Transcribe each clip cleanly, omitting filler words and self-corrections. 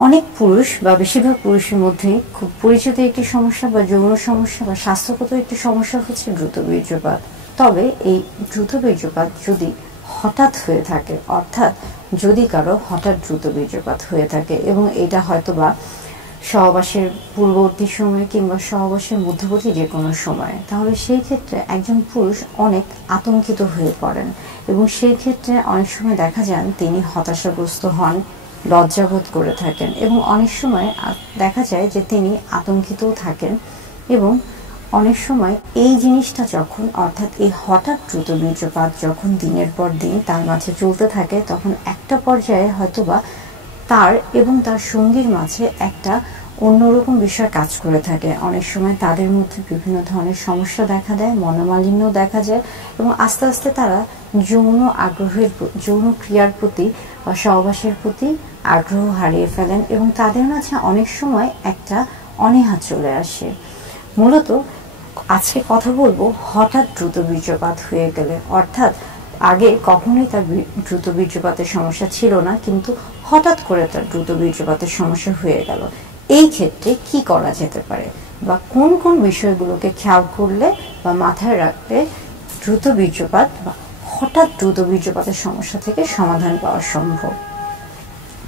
অনেক পুরুষ বা বেশিরভাগ পুরুষের মধ্যে খুব পরিচিত একটি সমস্যা বা যৌন সমস্যা বা স্বাস্থ্যগত একটি সমস্যা হচ্ছে দ্রুত বীর্যপাত। তবে এই দ্রুত বীর্যপাত যদি হঠাৎ হয়ে থাকে, অর্থাৎ যদি কারো হঠাৎ দ্রুত বীর্যপাত হয়ে থাকে এবং এটা হয়তোবা সহবাসের পূর্ববর্তী সময় কিংবা সহবাসের মধ্যবর্তী যে কোনো সময়, তাহলে সেই ক্ষেত্রে একজন পুরুষ অনেক আতঙ্কিত হয়ে পড়েন এবং সেই ক্ষেত্রে অনেক সময় দেখা যান তিনি হতাশাগ্রস্ত হন, লজ্জাবোধ করে থাকেন এবং অনেক সময় দেখা যায় যে তিনি আতঙ্কিতও থাকেন। এবং অনেক সময় এই জিনিসটা যখন, অর্থাৎ এই হঠাৎ দ্রুত বীর্যপাত যখন দিনের পর দিন তার মাঝে চলতে থাকে, তখন একটা পর্যায়ে হয়তোবা তার এবং তার সঙ্গীর মাঝে একটা অন্যরকম বিষয় কাজ করে থাকে। অনেক সময় তাদের মধ্যে বিভিন্ন ধরনের সমস্যা দেখা দেয়, মনোমালিন্য দেখা যায় এবং আস্তে আস্তে তারা যৌন ক্রিয়ার প্রতি বা সহবাসের প্রতি আগ্রহ হারিয়ে ফেলেন এবং তাদের মাঝে অনেক সময় একটা অনীহা চলে আসে। মূলত আজকে কথা বলবো হঠাৎ দ্রুত বীর্যপাত হয়ে গেলে, অর্থাৎ আগে কখনোই তার দ্রুত বীর্যপাতের সমস্যা ছিল না, কিন্তু হঠাৎ করে তার দ্রুত বীর্যপাতের সমস্যা হয়ে গেল। এই ক্ষেত্রে কি করা যেতে পারে বা কোন কোন বিষয়গুলোকে খেয়াল করলে বা মাথায় রাখলে দ্রুত বীর্যপাত বা হঠাৎ দ্রুত বীর্যপাতের সমস্যা থেকে সমাধান পাওয়া সম্ভব।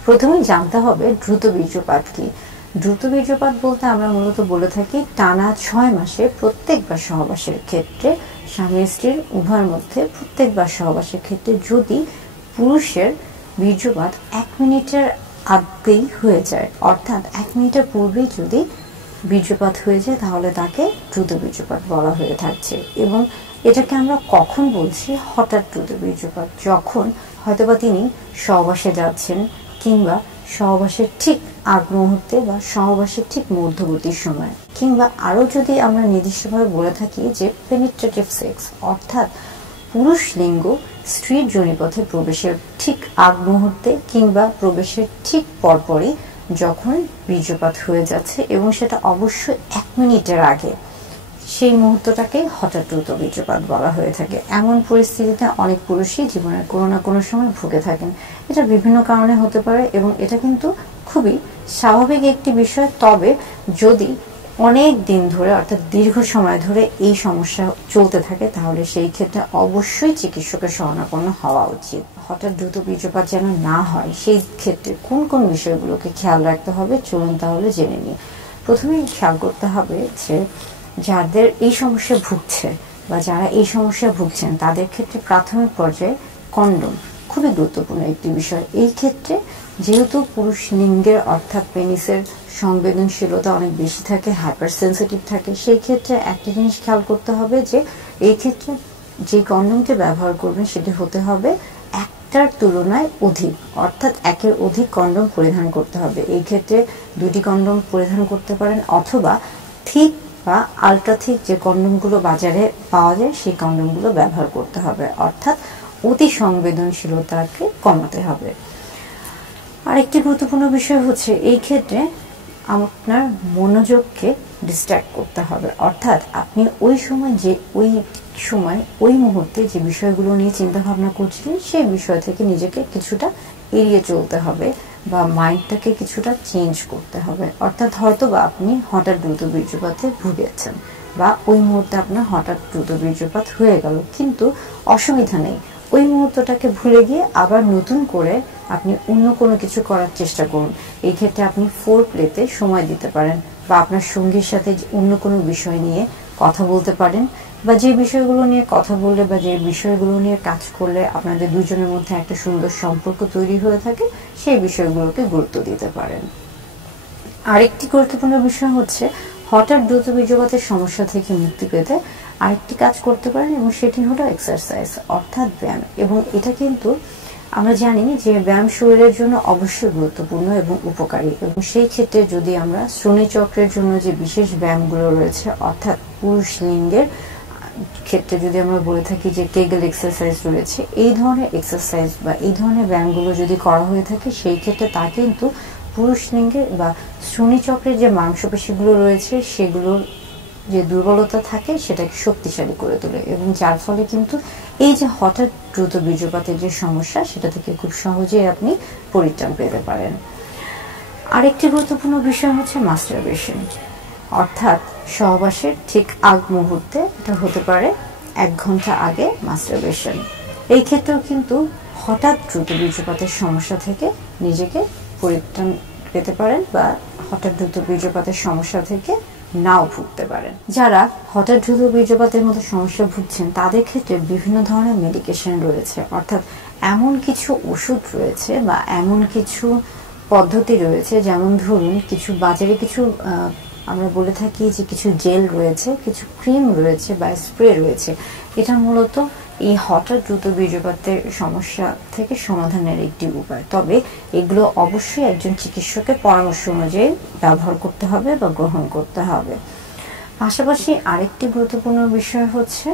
প্রথমে জানতে হবে দ্রুত বীর্যপাত কি। দ্রুত বীর্যপাত বলতে আমরা মূলত বলে থাকি টানা 6 মাসে প্রত্যেকবার সহবাসের ক্ষেত্রে, স্বামী স্ত্রীর উভয়ের মধ্যে প্রত্যেকবার সহবাসের ক্ষেত্রে যদি পুরুষের বীর্যপাত 1 মিনিটের আগেই হয়ে যায়, অর্থাৎ 1 মিনিটের পূর্বেই যদি বীর্যপাত হয়ে যায়, তাহলে তাকে দ্রুত বীর্যপাত বলা হয়ে থাকছে। এবং এটাকে আমরা কখন বলছি হঠাৎ দ্রুত বীর্যপাত, যখন হয়তোবা তিনি সহবাসে যাচ্ছেন কিংবা সহবাসের ঠিক আগ মুহূর্তে বা সহবাসের ঠিক মধ্যবর্তী সময়, কিংবা আরো যদি আমরা নির্দিষ্টভাবে বলে থাকি যে পেনিট্রেটিভ সেক্স, অর্থাৎ পুরুষ লিঙ্গ স্ত্রীর যোনিপথে প্রবেশের ঠিক আগ মুহূর্তে কিংবা প্রবেশের ঠিক পরপরই যখন বীর্যপাত হয়ে যাচ্ছে এবং সেটা অবশ্যই 1 মিনিটের আগে, সেই মুহূর্তটাকে হঠাৎ দ্রুত বীর্যপাত বলা হয়ে থাকে। এমন পরিস্থিতিতে অনেক পুরুষই জীবনের কোনো না কোনো সময় ভুগে থাকেন। এটা বিভিন্ন কারণে হতে পারে এবং এটা কিন্তু খুবই স্বাভাবিক একটি বিষয়। তবে যদি অনেক দিন ধরে, অর্থাৎ দীর্ঘ সময় ধরে এই সমস্যা চলতে থাকে, তাহলে সেই ক্ষেত্রে অবশ্যই চিকিৎসকের শরণাপন্ন হওয়া উচিত। হঠাৎ দ্রুত বীর্যপাত যেন না হয়, সেই ক্ষেত্রে কোন কোন বিষয়গুলোকে খেয়াল রাখতে হবে চলুন তাহলে জেনে নিই। প্রথমেই খেয়াল করতে হবে যে যাদের এই সমস্যা ভুগছে বা যারা এই সমস্যা ভুগছেন তাদের ক্ষেত্রে প্রাথমিক পর্যায়ে কন্ডোম খুবই গুরুত্বপূর্ণ একটি বিষয়। এই ক্ষেত্রে যেহেতু পুরুষ লিঙ্গের অর্থাৎ পেনিসের সংবেদনশীলতা অনেক বেশি থাকে, হাইপার সেন্সিটিভ থাকে, সেই ক্ষেত্রে একটা জিনিস খেয়াল করতে হবে যে এই ক্ষেত্রে যে কন্ডোমটি ব্যবহার করবেন সেটি হতে হবে একটার তুলনায় অধিক, অর্থাৎ একের অধিক কন্ডোম পরিধান করতে হবে। এই ক্ষেত্রে 2টি কন্ডোম পরিধান করতে পারেন অথবা ঠিক বা আলট্রা থিক যে কন্ডোমগুলো বাজারে পাওয়া যায় সেই কন্ডোমগুলো ব্যবহার করতে হবে, অর্থাৎ অতি সংবেদনশীলতাকে কমাতে হবে। আরেকটি গুরুত্বপূর্ণ বিষয় হচ্ছে এই ক্ষেত্রে আপনার মনোযোগকে ডিস্ট্র্যাক্ট করতে হবে, অর্থাৎ আপনি ওই মুহূর্তে যে বিষয়গুলো নিয়ে চিন্তা ভাবনা করছিলেন সেই বিষয় থেকে নিজেকে কিছুটা এড়িয়ে চলতে হবে বা মাইন্ডটাকে কিছুটা চেঞ্জ করতে হবে। অর্থাৎ হয়তো বা আপনি হঠাৎ দ্রুত বীর্যপাতে ভুগেছেন বা ওই মুহূর্তে আপনার হঠাৎ দ্রুত বীর্যপাত হয়ে গেল, কিন্তু অসুবিধা নেই, ওই মুহূর্তটাকে ভুলে গিয়ে আবার নতুন করে আপনি অন্য কোনো কিছু করার চেষ্টা করুন। এই ক্ষেত্রে আপনি ফোর প্লেতে সময় দিতে পারেন বা আপনার সঙ্গীর সাথে অন্য কোনো বিষয় নিয়ে কথা বলতে পারেন, বা যে বিষয়গুলো নিয়ে কথা বললে বা যে বিষয়গুলো নিয়ে কাজ করলে আপনাদের দুজনের মধ্যে একটা সুন্দর সম্পর্ক তৈরি হয়ে থাকে সেই বিষয়গুলোকে গুরুত্ব দিতে পারেন। আরেকটি গুরুত্বপূর্ণ বিষয় হচ্ছে হঠাৎ দ্রুত বীর্যপাতের সমস্যা থেকে মুক্তি পেতে আরেকটি কাজ করতে পারেন এবং সেটি হলো এক্সারসাইজ, অর্থাৎ ব্যায়াম। এবং এটা কিন্তু আমরা জানি যে ব্যায়াম শরীরের জন্য অবশ্যই গুরুত্বপূর্ণ এবং উপকারী, এবং সেই ক্ষেত্রে যদি আমরা শ্রোণীচক্রের জন্য যে বিশেষ ব্যায়ামগুলো রয়েছে, অর্থাৎ পুরুষ লিঙ্গের ক্ষেত্রে যদি আমরা বলে থাকি যে কেগেল এক্সারসাইজ রয়েছে, এই ধরনের এক্সারসাইজ বা এই ধরনের ব্যায়ামগুলো যদি করা হয়ে থাকে সেই ক্ষেত্রে তা কিন্তু পুরুষ লিঙ্গের বা শ্রোণীচক্রের যে মাংসপেশিগুলো রয়েছে সেগুলোর যে দুর্বলতা থাকে সেটাকে শক্তিশালী করে তোলে, এবং যার ফলে কিন্তু এই যে হঠাৎ দ্রুত বীর্যপাতের যে সমস্যা সেটা থেকে খুব সহজেই আপনি পরিত্রাণ পেতে পারেন। আরেকটি গুরুত্বপূর্ণ বিষয় হচ্ছে মাস্টারবেশন, অর্থাৎ সহবাসের ঠিক আগ মুহূর্তে, এটা হতে পারে 1 ঘন্টা আগে মাস্টারবেশন। এই ক্ষেত্রেও কিন্তু হঠাৎ দ্রুত বীর্যপাতের সমস্যা থেকে নিজেকে পরিত্রাণ পেতে পারেন বা হঠাৎ দ্রুত বীর্যপাতের সমস্যা থেকে নাও ভুগতে পারেন। যারা হঠাৎ দ্রুত বীর্যপাতের মতো সমস্যা ভুগছেন তাদের ক্ষেত্রে বিভিন্ন ধরনের মেডিকেশন রয়েছে, অর্থাৎ এমন কিছু ওষুধ রয়েছে বা এমন কিছু পদ্ধতি রয়েছে, যেমন ধরুন কিছু বাজারে কিছু আমরা বলে থাকি যে কিছু জেল রয়েছে, কিছু ক্রিম রয়েছে বা স্প্রে রয়েছে। এটা মূলত এই হঠাৎ দ্রুত বীর্যপাতের সমস্যা থেকে সমাধানের একটি উপায়। তবে এগুলো অবশ্যই একজন চিকিৎসকের পরামর্শ অনুযায়ী ব্যবহার করতে হবে বা গ্রহণ করতে হবে। পাশাপাশি আরেকটি গুরুত্বপূর্ণ বিষয় হচ্ছে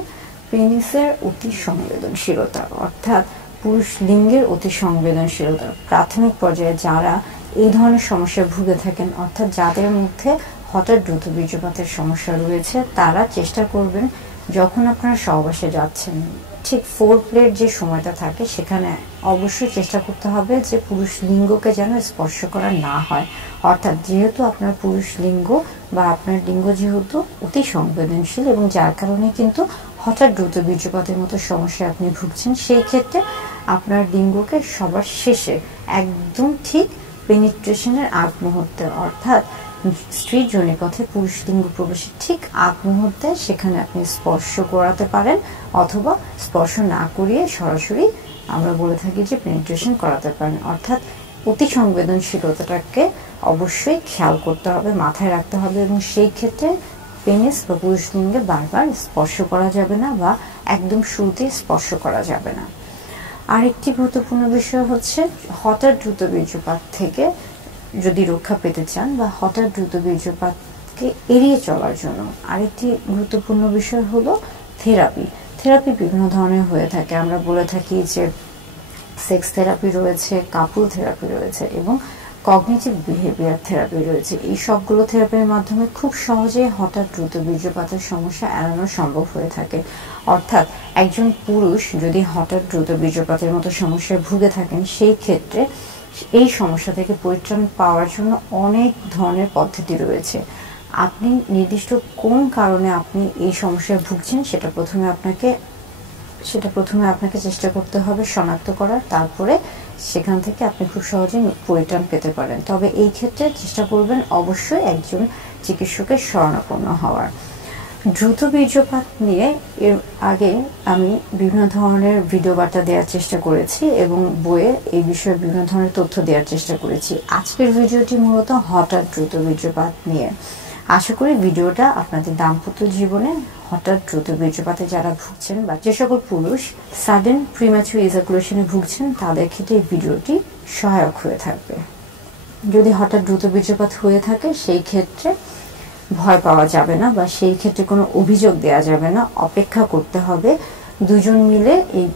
পেনিসের অতি সংবেদনশীলতা, অর্থাৎ পুরুষ লিঙ্গের অতি সংবেদনশীলতা। প্রাথমিক পর্যায়ে যারা এই ধরনের সমস্যায় ভুগে থাকেন, অর্থাৎ যাদের মধ্যে হঠাৎ দ্রুত বীর্যপাতের সমস্যা রয়েছে, তারা চেষ্টা করবেন যখন আপনারা সহবাসে যাচ্ছেন, ঠিক ফোরপ্লের যে সময়টা থাকে সেখানে অবশ্যই চেষ্টা করতে হবে যে পুরুষ লিঙ্গকে যেন স্পর্শ করা না হয়। অর্থাৎ যেহেতু আপনার পুরুষ লিঙ্গ বা আপনার লিঙ্গ যেহেতু অতি সংবেদনশীল এবং যার কারণে কিন্তু হঠাৎ দ্রুত বীর্যপাতের মতো সমস্যায় আপনি ভুগছেন, সেই ক্ষেত্রে আপনার লিঙ্গকে সবার শেষে একদম ঠিক পেনিট্রেশনের আগ মুহূর্তে, অর্থাৎ স্ত্রীর যোনিপথে পুরুষ লিঙ্গ প্রবেশের ঠিক আগ মুহূর্তে সেখানে আপনি স্পর্শ করাতে পারেন, অথবা স্পর্শ না করিয়ে সরাসরি আমরা বলে থাকি যে পেনিট্রেশন করাতে পারেন। অর্থাৎ অতি সংবেদনশীলতাটাকে অবশ্যই খেয়াল করতে হবে, মাথায় রাখতে হবে, এবং সেই ক্ষেত্রে পেনিস বা পুরুষ লিঙ্গে বারবার স্পর্শ করা যাবে না বা একদম শুরুতেই স্পর্শ করা যাবে না। আরেকটি গুরুত্বপূর্ণ বিষয় হচ্ছে হঠাৎ দ্রুত বীর্যপাত থেকে যদি রক্ষা পেতে চান বা হঠাৎ দ্রুত বীর্যপাতকে এড়িয়ে চলার জন্য আরেকটি গুরুত্বপূর্ণ বিষয় হলো থেরাপি। থেরাপি বিভিন্ন ধরনের হয়ে থাকে। আমরা বলে থাকি যে সেক্স থেরাপি রয়েছে, কাপুল থেরাপি রয়েছে এবং কগনিটিভ বিহেভিয়ার থেরাপি রয়েছে। এই সবগুলো থেরাপির মাধ্যমে খুব সহজেই হঠাৎ দ্রুত বীর্যপাতের সমস্যা এড়ানো সম্ভব হয়ে থাকে। অর্থাৎ একজন পুরুষ যদি হঠাৎ দ্রুত বীর্যপাতের মতো সমস্যায় ভুগে থাকেন, সেই ক্ষেত্রে এই সমস্যা থেকে পরিত্রাণ পাওয়ার জন্য অনেক ধরনের পদ্ধতি রয়েছে। আপনি নির্দিষ্ট কোন কারণে আপনি এই সমস্যায় ভুগছেন সেটা প্রথমে আপনাকে চেষ্টা করতে হবে শনাক্ত করার, তারপরে সেখান থেকে আপনি খুব সহজে পরিত্রাণ পেতে পারেন। তবে এই ক্ষেত্রে চেষ্টা করবেন অবশ্যই একজন চিকিৎসকের শরণাপন্ন হওয়ার। দ্রুত বীর্যপাত নিয়ে এর আগে আমি বিভিন্ন ধরনের ভিডিও বার্তা দেওয়ার চেষ্টা করেছি এবং বইয়ে এই বিষয়ে বিভিন্ন ধরনের তথ্য দেওয়ার চেষ্টা করেছি। আজকের ভিডিওটি মূলত হঠাৎ দ্রুত বীর্যপাত নিয়ে। আশা করি ভিডিওটা আপনাদের দাম্পত্য জীবনে হঠাৎ দ্রুত বীর্যপাতে যারা ভুগছেন বা যে সকল পুরুষ সাডেন প্রিম্যাচুর ইজাকুলেশনে ভুগছেন তাদের ক্ষেত্রে এই ভিডিওটি সহায়ক হয়ে থাকবে। যদি হঠাৎ দ্রুত বীর্যপাত হয়ে থাকে সেই ক্ষেত্রে ভয় পাওয়া যাবে না বা সেই ক্ষেত্রে কোনো অভিযোগ দেওয়া যাবে না, অপেক্ষা করতে হবে। দুজন মিলে এই